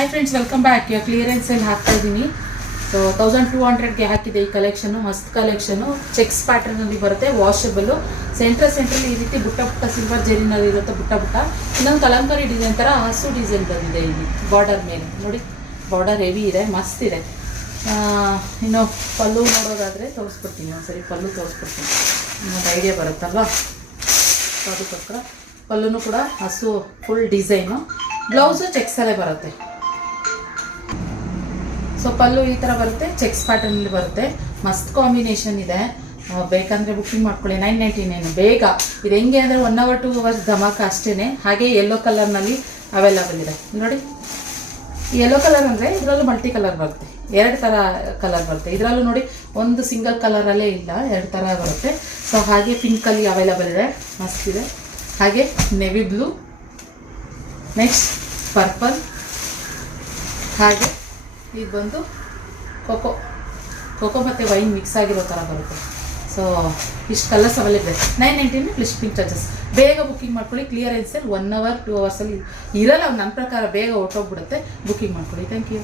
Hi friends, welcome back. Clearance sale ಹಾಕ್ತಾ ಇದ್ದೀನಿ. So 1200ಗೆ ಹಾಕಿದೆ ಈ ಕಲೆಕ್ಷನು. ಮಸ್ತ್ ಕಲೆಕ್ಷನು. ಚೆಕ್ಸ್ ಪ್ಯಾಟರ್ನಲ್ಲಿ ಬರುತ್ತೆ, ವಾಷಬಲ್ಲು. ಸೆಂಟ್ರಲ್ಲಿ ಈ ರೀತಿ ಬುಟ್ಟ ಸಿಲ್ವರ್ ಜೆರಿನಲ್ಲಿ ಇರುತ್ತೆ, ಬುಟ್ಟ. ಇನ್ನೊಂದು ಕಲಂಕಾರಿ ಡಿಸೈನ್ ಥರ ಹಸು ಡಿಸೈನ್ ಬಂದಿದೆ ಇಲ್ಲಿ ಬಾರ್ಡರ್ ಮೇಲೆ. ನೋಡಿ, ಬಾರ್ಡರ್ ಹೆವಿ ಇದೆ, ಮಸ್ತ್ ಇದೆ. ಇನ್ನು ಪಲ್ಲು ನೋಡೋದಾದರೆ ತೋರಿಸ್ಬಿಡ್ತೀನಿ, ಒಂದ್ಸರಿ ಪಲ್ಲು ತೋರಿಸ್ಬಿಡ್ತೀನಿ, ಇನ್ನೊಂದು ಐಡಿಯಾ ಬರುತ್ತಲ್ವ. ಅದಕ್ಕೋಸ್ಕರ ಪಲ್ಲುನು ಕೂಡ ಹಸು ಫುಲ್ ಡಿಸೈನು. ಬ್ಲೌಸು ಚೆಕ್ಸಲ್ಲೇ ಬರುತ್ತೆ. ಸೊ ಪಲ್ಲು ಈ ಥರ ಬರುತ್ತೆ, ಚೆಕ್ಸ್ ಪ್ಯಾಟರ್ನಲ್ಲಿ ಬರುತ್ತೆ. ಮಸ್ತ್ ಕಾಂಬಿನೇಷನ್ ಇದೆ. ಬೇಕಂದರೆ ಬುಕ್ಕಿಂಗ್ ಮಾಡ್ಕೊಳ್ಳಿ. 999 ಬೇಗ. ಇದು ಹೆಂಗೆ ಅಂದರೆ 1 hour 2 hours ಧಮಾಕ ಅಷ್ಟೇ. ಹಾಗೆ ಯೆಲ್ಲೋ ಕಲರ್ನಲ್ಲಿ ಅವೈಲಬಲ್ ಇದೆ ನೋಡಿ. ಯೆಲ್ಲೋ ಕಲರ್ ಅಂದರೆ ಇದರಲ್ಲೂ ಮಲ್ಟಿ ಕಲರ್ ಬರುತ್ತೆ, 2 ಥರ ಕಲರ್ ಬರುತ್ತೆ. ಇದರಲ್ಲೂ ನೋಡಿ, ಒಂದು ಸಿಂಗಲ್ ಕಲರಲ್ಲೇ ಇಲ್ಲ, 2 ಥರ ಬರುತ್ತೆ. ಸೊ ಹಾಗೆ ಪಿಂಕಲ್ಲಿ ಅವೈಲಬಲ್ ಇದೆ, ಮಸ್ತ್ ಇದೆ. ಹಾಗೆ ನೆವಿ ಬ್ಲೂ, ನೆಕ್ಸ್ಟ್ ಪರ್ಪಲ್, ಹಾಗೆ ಇದು ಬಂದು ಕೋಕೋ ಮತ್ತು ವೈನ್ ಮಿಕ್ಸ್ ಆಗಿರೋ ಥರ ಬರುತ್ತೆ. ಸೊ ಇಷ್ಟು ಕಲರ್ಸ್ ಅವೈಲೇಬಲ್ ಇದೆ. 999 ಪ್ಲಸ್ ಶಿಪ್ಪಿಂಗ್ ಚಾರ್ಜಸ್. ಬೇಗ ಬುಕ್ಕಿಂಗ್ ಮಾಡ್ಕೊಳ್ಳಿ. ಕ್ಲಿಯರೆನ್ಸಲ್ಲಿ 1 hour 2 hours ಇರಲ್ಲ. ನನ್ನ ಪ್ರಕಾರ ಬೇಗ ಹೊರಟೋಗ್ಬಿಡುತ್ತೆ. ಬುಕ್ಕಿಂಗ್ ಮಾಡ್ಕೊಳ್ಳಿ. Thank you.